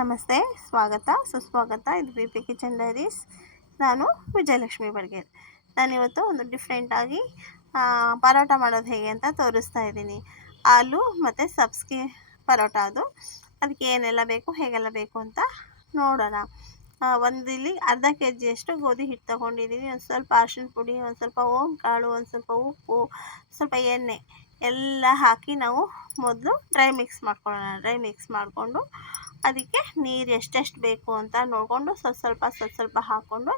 ನಮಸ್ತೆ, ಸ್ವಾಗತ, ಸುಸ್ವಾಗತ. ಇದು ಬಿ ಪಿ ಕಿಚನ್ ಡೈರೀಸ್ ನಾನು ವಿಜಯಲಕ್ಷ್ಮಿ ಬಡ್ಗೇರ್ ನಾನಿವತ್ತು ಒಂದು ಡಿಫ್ರೆಂಟಾಗಿ ಪರೋಟ ಮಾಡೋದು ಹೇಗೆ ಅಂತ ತೋರಿಸ್ತಾ ಇದ್ದೀನಿ. ಆಲೂ ಮತ್ತು ಸಬ್ಸ್ಗೆ ಪರೋಟ ಅದು. ಅದಕ್ಕೆ ಏನೆಲ್ಲ ಬೇಕು, ಹೇಗೆಲ್ಲ ಬೇಕು ಅಂತ ನೋಡೋಣ. ಒಂದು ಇಲ್ಲಿ ಅರ್ಧ ಕೆ ಜಿಯಷ್ಟು ಗೋಧಿ ಹಿಟ್ಟು ತೊಗೊಂಡಿದ್ದೀನಿ. ಒಂದು ಸ್ವಲ್ಪ ಅರ್ಶಿನ ಪುಡಿ, ಒಂದು ಸ್ವಲ್ಪ ಓಂ ಕಾಳು ಒಂದು ಸ್ವಲ್ಪ ಉಪ್ಪು ಸ್ವಲ್ಪ ಎಣ್ಣೆ. ಎಲ್ಲ ಹಾಕಿ ನಾವು ಮೊದಲು ಡ್ರೈ ಮಿಕ್ಸ್ ಮಾಡ್ಕೊಳ್ಳೋಣ. ಡ್ರೈ ಮಿಕ್ಸ್ ಮಾಡಿಕೊಂಡು ಅದಕ್ಕೆ ನೀರು ಎಷ್ಟೆಷ್ಟು ಬೇಕು ಅಂತ ನೋಡಿಕೊಂಡು ಸ್ವಲ್ಪ ಸ್ವಲ್ಪ ಸ್ವಲ್ಪ ಸ್ವಲ್ಪ ಹಾಕ್ಕೊಂಡು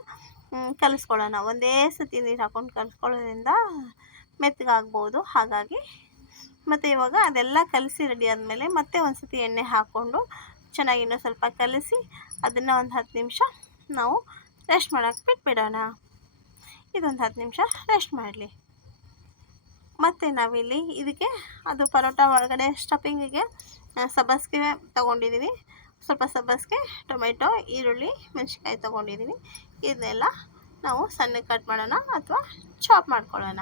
ಕಲಿಸ್ಕೊಳ್ಳೋಣ. ಒಂದೇ ಸತಿ ನೀರು ಹಾಕ್ಕೊಂಡು ಕಲಿಸ್ಕೊಳ್ಳೋದ್ರಿಂದ ಮೆತ್ತಗಾಗ್ಬೋದು. ಹಾಗಾಗಿ ಮತ್ತು ಇವಾಗ ಅದೆಲ್ಲ ಕಲಸಿ ರೆಡಿ ಆದಮೇಲೆ ಮತ್ತೆ ಒಂದು ಸತಿ ಎಣ್ಣೆ ಹಾಕ್ಕೊಂಡು ಚೆನ್ನಾಗಿ ಇನ್ನೂ ಸ್ವಲ್ಪ ಕಲಸಿ ಅದನ್ನು ಒಂದು ಹತ್ತು ನಿಮಿಷ ನಾವು ರೆಸ್ಟ್ ಮಾಡೋಕ್ಕೆ ಬಿಟ್ಬಿಡೋಣ. ಇದೊಂದು ಹತ್ತು ನಿಮಿಷ ರೆಸ್ಟ್ ಮಾಡಲಿ. ಮತ್ತು ನಾವಿಲ್ಲಿ ಇದಕ್ಕೆ ಅದು ಪರೋಟ ಒಳಗಡೆ ಸ್ಟಫಿಂಗಿಗೆ ಸಬ್ಬಸ್ಗೆ ತೊಗೊಂಡಿದ್ದೀನಿ ಸ್ವಲ್ಪ ಸಬ್ಬಸ್ಗೆ, ಟೊಮೆಟೊ, ಈರುಳ್ಳಿ, ಮೆಣಸಿನ್ಕಾಯಿ ತೊಗೊಂಡಿದ್ದೀನಿ ಇದನ್ನೆಲ್ಲ ನಾವು ಸಣ್ಣಗೆ ಕಟ್ ಮಾಡೋಣ ಅಥವಾ ಚಾಪ್ ಮಾಡ್ಕೊಳ್ಳೋಣ.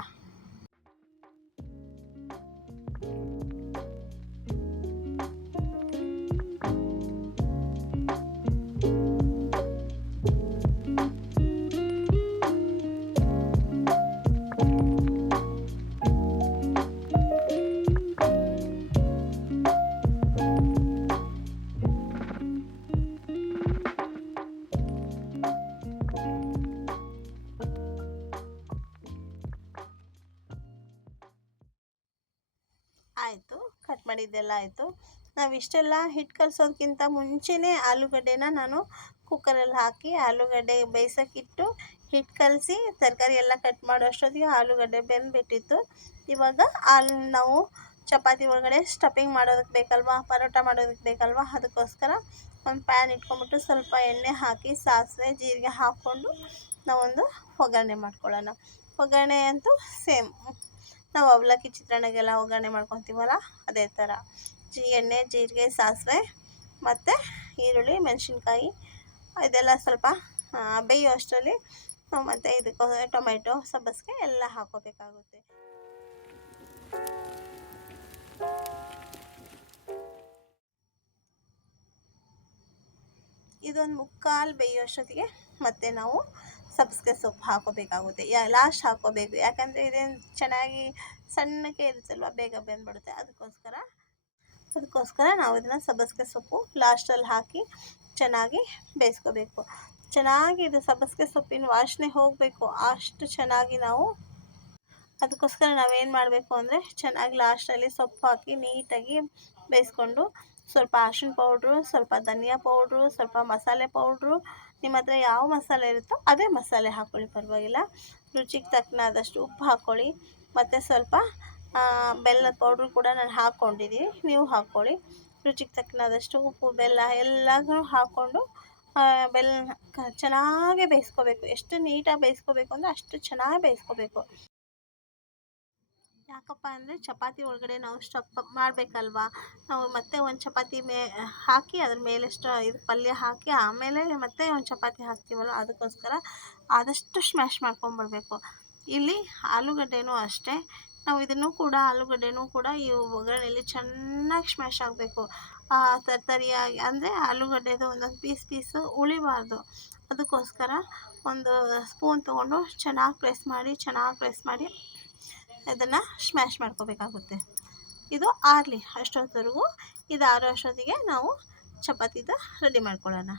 ಆಯಿತು ಕಟ್ ಮಾಡಿದ್ದೆಲ್ಲ ಆಯಿತು. ನಾವು ಇಷ್ಟೆಲ್ಲ ಹಿಟ್ಟು ಕಲಿಸೋದಕ್ಕಿಂತ ಮುಂಚೆನೇ ಆಲೂಗಡ್ಡೆನ ನಾನು ಕುಕ್ಕರಲ್ಲಿ ಹಾಕಿ ಆಲೂಗಡ್ಡೆ ಬೇಯಿಸೋಕ್ಕಿಟ್ಟು ಹಿಟ್ಟು ಕಲಸಿ ತರಕಾರಿ ಎಲ್ಲ ಕಟ್ ಮಾಡೋ ಅಷ್ಟೊತ್ತಿಗೆ ಆಲೂಗಡ್ಡೆ ಬೆಂದುಬಿಟ್ಟಿತ್ತು. ಇವಾಗ ಆಲ್ ನಾವು ಚಪಾತಿ ಒಳಗಡೆ ಸ್ಟಫಿಂಗ್ ಮಾಡೋದಕ್ಕೆ ಬೇಕಲ್ವಾ, ಪರೋಟ ಮಾಡೋದಕ್ಕೆ ಬೇಕಲ್ವಾ, ಅದಕ್ಕೋಸ್ಕರ ಒಂದು ಪ್ಯಾನ್ ಇಟ್ಕೊಂಬಿಟ್ಟು ಸ್ವಲ್ಪ ಎಣ್ಣೆ ಹಾಕಿ, ಸಾಸಿವೆ, ಜೀರಿಗೆ ಹಾಕ್ಕೊಂಡು ನಾವೊಂದು ಒಗ್ಗರಣೆ ಮಾಡ್ಕೊಳ್ಳೋಣ. ಒಗ್ಗರಣೆ ಅಂತೂ ಸೇಮ್ ನಾವು ಅವಲಕ್ಕಿ ಚಿತ್ರಾನ್ನಗೆಲ್ಲ ಒಗ್ಗರಣೆ ಮಾಡ್ಕೊತೀವಲ್ಲ, ಅದೇ ಥರ ಜಿ ಎಣ್ಣೆ, ಜೀರಿಗೆ, ಸಾಸಿವೆ, ಮತ್ತು ಈರುಳ್ಳಿ, ಮೆಣಸಿನ್ಕಾಯಿ, ಇದೆಲ್ಲ ಸ್ವಲ್ಪ ಬೇಯೋ ಅಷ್ಟರಲ್ಲಿ ಮತ್ತು ಇದಕ್ಕೆ ಟೊಮೆಟೊ ಸಬ್ಬಸಿಗೆ ಎಲ್ಲ ಹಾಕೋಬೇಕಾಗುತ್ತೆ. ಇದೊಂದು ಮುಕ್ಕಾಲು ಬೇಯೋ ಅಷ್ಟೊತ್ತಿಗೆ ಮತ್ತೆ ನಾವು ಸಬ್ಸಿಗೆ ಸೊಪ್ಪು ಹಾಕೋಬೇಕಾಗುತ್ತೆ. ಯಾ ಲಾಸ್ಟ್ ಹಾಕೋಬೇಕು. ಯಾಕಂದರೆ ಇದೇನು ಚೆನ್ನಾಗಿ ಸಣ್ಣಕ್ಕೆ ಇರುತ್ತಲ್ವ, ಬೇಗ ಬೆಂದ್ಬಿಡುತ್ತೆ. ಅದಕ್ಕೋಸ್ಕರ ಅದಕ್ಕೋಸ್ಕರ ನಾವು ಇದನ್ನು ಸಬ್ಬಸಿಗೆ ಸೊಪ್ಪು ಲಾಸ್ಟಲ್ಲಿ ಹಾಕಿ ಚೆನ್ನಾಗಿ ಬೇಯಿಸ್ಕೋಬೇಕು. ಚೆನ್ನಾಗಿ ಇದು ಸಬ್ಬಸಿಗೆ ಸೊಪ್ಪಿನ ವಾಸನೆ ಹೋಗಬೇಕು. ಅಷ್ಟು ಚೆನ್ನಾಗಿ ನಾವು ಅದಕ್ಕೋಸ್ಕರ ನಾವೇನು ಮಾಡಬೇಕು ಅಂದರೆ ಚೆನ್ನಾಗಿ ಲಾಸ್ಟಲ್ಲಿ ಸೊಪ್ಪು ಹಾಕಿ ನೀಟಾಗಿ ಬೇಯಿಸ್ಕೊಂಡು ಸ್ವಲ್ಪ ಅರ್ಶಿನ ಪೌಡ್ರು ಸ್ವಲ್ಪ ಧನಿಯಾ ಪೌಡ್ರು ಸ್ವಲ್ಪ ಮಸಾಲೆ ಪೌಡ್ರು ನಿಮ್ಮ ಹತ್ರ ಯಾವ ಮಸಾಲೆ ಇರುತ್ತೋ ಅದೇ ಮಸಾಲೆ ಹಾಕ್ಕೊಳ್ಳಿ, ಪರವಾಗಿಲ್ಲ. ರುಚಿಗೆ ತಕ್ಕನಾದಷ್ಟು ಉಪ್ಪು ಹಾಕ್ಕೊಳ್ಳಿ. ಮತ್ತು ಸ್ವಲ್ಪ ಬೆಲ್ಲದ ಪೌಡ್ರ್ ಕೂಡ ನಾನು ಹಾಕ್ಕೊಂಡಿದ್ದೀನಿ ನೀವು ಹಾಕ್ಕೊಳ್ಳಿ. ರುಚಿಗೆ ತಕ್ಕನಾದಷ್ಟು ಉಪ್ಪು, ಬೆಲ್ಲ ಎಲ್ಲನೂ ಹಾಕ್ಕೊಂಡು ಬೆಲ್ಲ ಚೆನ್ನಾಗಿ ಬೇಯಿಸ್ಕೋಬೇಕು. ಎಷ್ಟು ನೀಟಾಗಿ ಬೇಯಿಸ್ಕೋಬೇಕು ಅಂದರೆ ಅಷ್ಟು ಚೆನ್ನಾಗಿ ಬೇಯಿಸ್ಕೋಬೇಕು. ಯಾಕಪ್ಪ ಅಂದರೆ ಚಪಾತಿ ಒಳಗಡೆ ನಾವು ಸ್ಟಫ್ ಮಾಡಬೇಕಲ್ವಾ? ನಾವು ಮತ್ತೆ ಒಂದು ಚಪಾತಿ ಮೇ, ಹಾಕಿ ಅದ್ರ ಮೇಲೆ ಸ್ಟ ಇದು ಪಲ್ಯ ಹಾಕಿ ಆಮೇಲೆ ಮತ್ತೆ ಒಂದು ಚಪಾತಿ ಹಾಕ್ತೀವಲ್ಲ ಅದಕ್ಕೋಸ್ಕರ ಆದಷ್ಟು ಸ್ಮ್ಯಾಶ್ ಮಾಡ್ಕೊಂಬರ್ಬೇಕು ಇಲ್ಲಿ ಆಲೂಗಡ್ಡೆನೂ ಅಷ್ಟೇ. ನಾವು ಇದನ್ನು ಕೂಡ, ಆಲೂಗಡ್ಡೆನೂ ಕೂಡ ಈ ಒಗ್ಗರಣೆಯಲ್ಲಿ ಚೆನ್ನಾಗಿ ಸ್ಮ್ಯಾಶ್ ಆಗಬೇಕು. ತರಿತರಿಯಾಗಿ ಅಂದರೆ ಆಲೂಗಡ್ಡೆದು ಒಂದೊಂದು ಪೀಸ್ ಪೀಸು ಉಳಿಬಾರ್ದು. ಅದಕ್ಕೋಸ್ಕರ ಒಂದು ಸ್ಪೂನ್ ತೊಗೊಂಡು ಚೆನ್ನಾಗಿ ಪ್ರೆಸ್ ಮಾಡಿ, ಚೆನ್ನಾಗಿ ಪ್ರೆಸ್ ಮಾಡಿ ಅದನ್ನು ಸ್ಮ್ಯಾಶ್ ಮಾಡ್ಕೋಬೇಕಾಗುತ್ತೆ. ಇದು ಆರಲಿ ಅಷ್ಟೊತ್ತವರೆಗೂ ಇದು ಆರೋ ಅಷ್ಟೊತ್ತಿಗೆ ನಾವು ಚಪಾತಿದ ರೆಡಿ ಮಾಡ್ಕೊಳ್ಳೋಣ.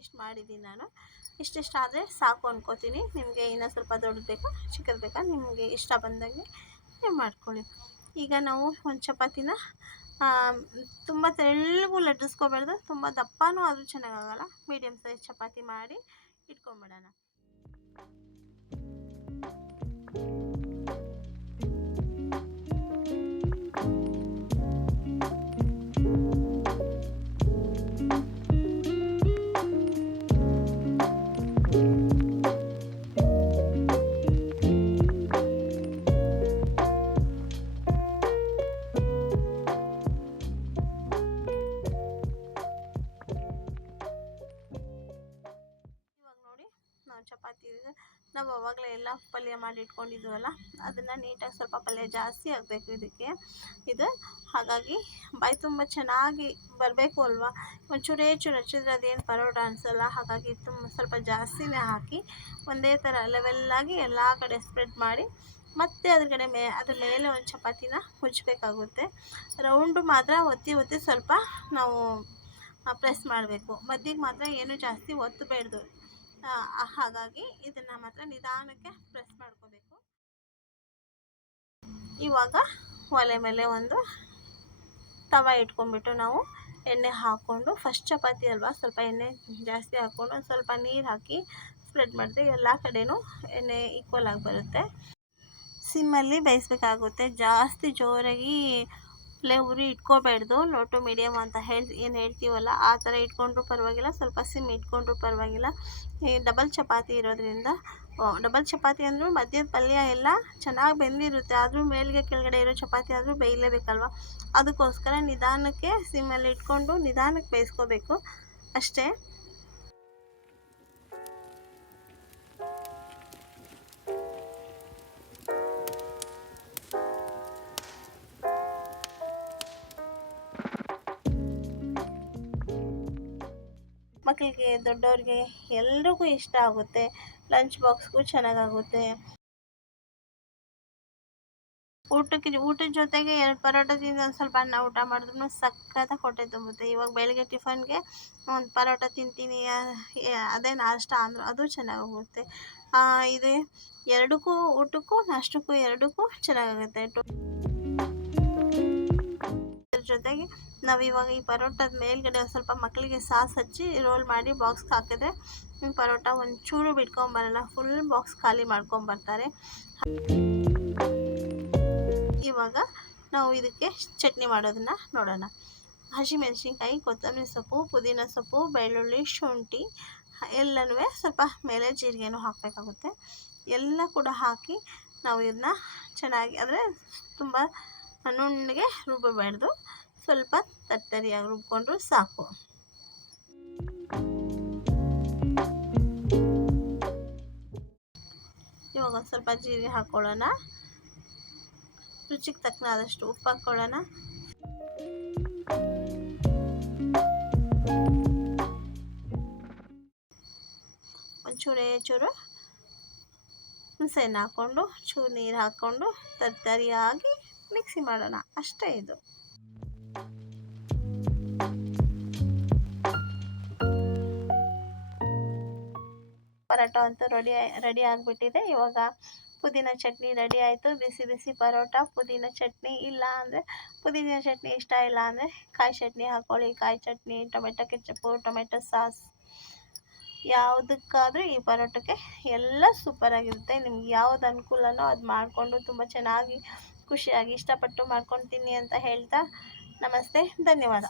ಇಷ್ಟಿಷ್ಟು ಮಾಡಿದ್ದೀನಿ ನಾನು. ಇಷ್ಟಿಷ್ಟು ಆದರೆ ಸಾಕು ಅಂದ್ಕೋತೀನಿ ನಿಮಗೆ ಇನ್ನೂ ಸ್ವಲ್ಪ ದೊಡ್ಡದು ಬೇಕಾ, ಚಿಕ್ಕದು ಬೇಕಾ, ನಿಮಗೆ ಇಷ್ಟ ಬಂದಂಗೆ ನೀವು ಮಾಡ್ಕೊಳ್ಳಿ. ಈಗ ನಾವು ಒಂದು ಚಪಾತಿನ ತುಂಬ ತೆಳ್ಳಗೂ ಲಡ್ಡಿಸ್ಕೊಬಾರ್ದು ತುಂಬ ದಪ್ಪನೂ ಆದರೂ ಚೆನ್ನಾಗಾಗಲ್ಲ ಮೀಡಿಯಮ್ ಸೈಜ್ ಚಪಾತಿ ಮಾಡಿ ಇಟ್ಕೊಂಬಿಡೋಣ. ನಾವು ಅವಾಗಲೇ ಎಲ್ಲ ಪಲ್ಯ ಮಾಡಿ ಇಟ್ಕೊಂಡಿದ್ವಲ್ಲ, ಅದನ್ನು ನೀಟಾಗಿ ಸ್ವಲ್ಪ ಪಲ್ಯ ಜಾಸ್ತಿ ಆಗಬೇಕು ಇದಕ್ಕೆ. ಇದು ಹಾಗಾಗಿ ಬಾಯಿ ತುಂಬ ಚೆನ್ನಾಗಿ ಬರಬೇಕು ಅಲ್ವಾ? ಒಂಚೂರು ಚೂರು ಹಚ್ಚಿದ್ರೆ ಅದೇನು ಪರೋಟ ಅನಿಸಲ್ಲ. ಹಾಗಾಗಿ ತುಂಬ ಸ್ವಲ್ಪ ಜಾಸ್ತಿನೇ ಹಾಕಿ ಒಂದೇ ಥರ ಲೆವೆಲ್ಲಾಗಿ ಎಲ್ಲ ಕಡೆ ಸ್ಪ್ರೆಡ್ ಮಾಡಿ ಮತ್ತೆ ಅದ್ರ ಕಡೆ ಮೇ, ಅದ್ರ ಮೇಲೆ ಒಂದು ಚಪಾತಿನ ಮುಚ್ಚಬೇಕಾಗುತ್ತೆ ರೌಂಡು ಮಾತ್ರ ಒತ್ತಿ ಒತ್ತಿ ಸ್ವಲ್ಪ ನಾವು ಪ್ರೆಸ್ ಮಾಡಬೇಕು. ಮದ್ದಿಗೆ ಮಾತ್ರ ಏನು ಜಾಸ್ತಿ ಒತ್ತಬೇಡ್ದು ಹಾಗಾಗಿ ಇದನ್ನು ಮಾತ್ರ ನಿಧಾನಕ್ಕೆ ಪ್ರೆಸ್ ಮಾಡ್ಕೋಬೇಕು. ಇವಾಗ ಒಲೆ ಮೇಲೆ ಒಂದು ತವ ಇಟ್ಕೊಂಡ್ಬಿಟ್ಟು ನಾವು ಎಣ್ಣೆ ಹಾಕ್ಕೊಂಡು ಫಸ್ಟ್ ಚಪಾತಿ ಅಲ್ವಾ, ಸ್ವಲ್ಪ ಎಣ್ಣೆ ಜಾಸ್ತಿ ಹಾಕ್ಕೊಂಡು ಒಂದು ಸ್ವಲ್ಪ ನೀರು ಹಾಕಿ ಸ್ಪ್ರೆಡ್ ಮಾಡಿದ್ರೆ ಎಲ್ಲ ಕಡೆಯೂ ಎಣ್ಣೆ ಈಕ್ವಲ್ ಆಗಿ ಬರುತ್ತೆ. ಸಿಮ್ಮಲ್ಲಿ ಬೇಯಿಸ್ಬೇಕಾಗುತ್ತೆ. ಜಾಸ್ತಿ ಜೋರಾಗಿ ಫ್ಲೇ ಉರಿ ಇಟ್ಕೋಬಾರ್ದು ಲೋ ಟು ಮೀಡಿಯಮ್ ಅಂತ ಹೇಳಿ, ಏನು ಹೇಳ್ತೀವಲ್ಲ, ಆ ಥರ ಇಟ್ಕೊಂಡ್ರೂ ಪರವಾಗಿಲ್ಲ, ಸ್ವಲ್ಪ ಸಿಮ್ ಇಟ್ಕೊಂಡ್ರೂ ಪರವಾಗಿಲ್ಲ. ಈ ಡಬಲ್ ಚಪಾತಿ ಇರೋದ್ರಿಂದ ಡಬಲ್ ಚಪಾತಿ ಅಂದರೂ ಮಧ್ಯದ ಪಲ್ಯ ಎಲ್ಲ ಚೆನ್ನಾಗಿ ಬೆಂದಿರುತ್ತೆ, ಆದರೂ ಮೇಲ್ಗೆ ಕೆಳಗಡೆ ಇರೋ ಚಪಾತಿ ಆದರೂ ಬೇಯಲೇಬೇಕಲ್ವ? ಅದಕ್ಕೋಸ್ಕರ ನಿಧಾನಕ್ಕೆ ಸಿಮ್ಮಲ್ಲಿ ಇಟ್ಕೊಂಡು ನಿಧಾನಕ್ಕೆ ಬೇಯಿಸ್ಕೋಬೇಕು. ಅಷ್ಟೇ. ಮಕ್ಕಳಿಗೆ, ದೊಡ್ಡವ್ರಿಗೆ ಎಲ್ರಿಗೂ ಇಷ್ಟ ಆಗುತ್ತೆ. ಲಂಚ್ ಬಾಕ್ಸ್ಗೂ ಚೆನ್ನಾಗಾಗುತ್ತೆ. ಊಟಕ್ಕೆ, ಊಟದ ಜೊತೆಗೆ ಎರಡು ಪರೋಟ ತಿಂದು ಒಂದು ಸ್ವಲ್ಪ ಅನ್ನ ಊಟ ಮಾಡಿದ್ರು ಸಖತ್ತಾಗಿ ಹೊಟ್ಟೆ ತುಂಬುತ್ತೆ. ಇವಾಗ ಬೆಳಗ್ಗೆ ಟಿಫನ್ಗೆ ಒಂದು ಪರೋಟ ತಿಂತೀನಿ. ಅದೇ ನಾಷ್ಟ ಅಂದರು ಅದು ಚೆನ್ನಾಗೋಗುತ್ತೆ. ಇದು. ಎರಡಕ್ಕೂ, ಊಟಕ್ಕೂ, ನಾಷ್ಟಕ್ಕೂ ಎರಡಕ್ಕೂ ಚೆನ್ನಾಗಾಗುತ್ತೆ. ಅದ್ರ ಜೊತೆಗೆ ನಾವು ಇವಾಗ ಈ ಪರೋಟದ ಮೇಲ್ಗಡೆ ಒಂದು ಸ್ವಲ್ಪ ಮಕ್ಕಳಿಗೆ ಸಾಸ್ ಹಚ್ಚಿ ರೋಲ್ ಮಾಡಿ ಬಾಕ್ಸ್ಗೆ ಹಾಕಿದ್ರೆ ಪರೋಟ ಒಂಚೂರು ಬಿಟ್ಕೊಂಬರಲ್ಲ ಫುಲ್ ಬಾಕ್ಸ್ ಖಾಲಿ ಮಾಡ್ಕೊಂಬರ್ತಾರೆ. ಇವಾಗ ನಾವು ಇದಕ್ಕೆ ಚಟ್ನಿ ಮಾಡೋದನ್ನು ನೋಡೋಣ. ಹಸಿಮೆಣಸಿನ್ಕಾಯಿ ಕೊತ್ತಂಬರಿ ಸೊಪ್ಪು, ಪುದೀನ ಸೊಪ್ಪು, ಬೆಳ್ಳುಳ್ಳಿ, ಶುಂಠಿ ಎಲ್ಲನೂ ಸ್ವಲ್ಪ ಮೇಲೆ ಜೀರಿಗೆನೂ ಹಾಕಬೇಕಾಗುತ್ತೆ. ಎಲ್ಲ ಕೂಡ ಹಾಕಿ ನಾವು ಇದನ್ನ ಚೆನ್ನಾಗಿ, ಅಂದರೆ ತುಂಬ ನುಣ್ಣಗೆ ರುಬ್ಬಬಾರ್ದು. ಸ್ವಲ್ಪ ತರ್ತರಿಯಾಗಿ ರುಬ್ಕೊಂಡ್ರು ಸಾಕು. ಇವಾಗ ಒಂದು ಸ್ವಲ್ಪ ಜೀರಿಗೆ ಹಾಕ್ಕೊಳ್ಳೋಣ ರುಚಿಗೆ ತಕ್ಕನಾದಷ್ಟು ಉಪ್ಪು ಹಾಕ್ಕೊಳ್ಳೋಣ ಒಂಚೂರು ಚೂರು ಹುಣಸೆಹಣ್ಣು ಹಾಕ್ಕೊಂಡು ಚೂರು ನೀರು ಹಾಕ್ಕೊಂಡು ತರ್ತರಿಯಾಗಿ ಮಿಕ್ಸಿ ಮಾಡೋಣ. ಅಷ್ಟೇ ಇದು. ಪರೋಟ ಅಂತೂ ರೆಡಿ ರೆಡಿ ಆಗಿಬಿಟ್ಟಿದೆ. ಇವಾಗ ಪುದೀನ ಚಟ್ನಿ ರೆಡಿ ಆಯಿತು. ಬಿಸಿ ಬಿಸಿ ಪರೋಟ, ಪುದೀನ ಚಟ್ನಿ ಇಲ್ಲ ಅಂದರೆ ಪುದೀನ ಚಟ್ನಿ ಇಷ್ಟ ಇಲ್ಲ ಅಂದರೆ ಕಾಯಿ ಚಟ್ನಿ ಹಾಕ್ಕೊಳ್ಳಿ ಕಾಯಿ chutney, tomato ketchup tomato sauce. ಯಾವುದಕ್ಕಾದರೂ ಈ ಪರೋಟಕ್ಕೆ ಎಲ್ಲ ಸೂಪರಾಗಿರುತ್ತೆ ನಿಮ್ಗೆ ಯಾವ್ದು ಅನುಕೂಲನೋ ಅದು ಮಾಡಿಕೊಂಡು ತುಂಬ ಚೆನ್ನಾಗಿ ಖುಷಿಯಾಗಿ ಇಷ್ಟಪಟ್ಟು ಮಾಡ್ಕೊಂಡು ತಿನ್ನಿ ಅಂತ ಹೇಳ್ತಾ ನಮಸ್ತೆ ಧನ್ಯವಾದ.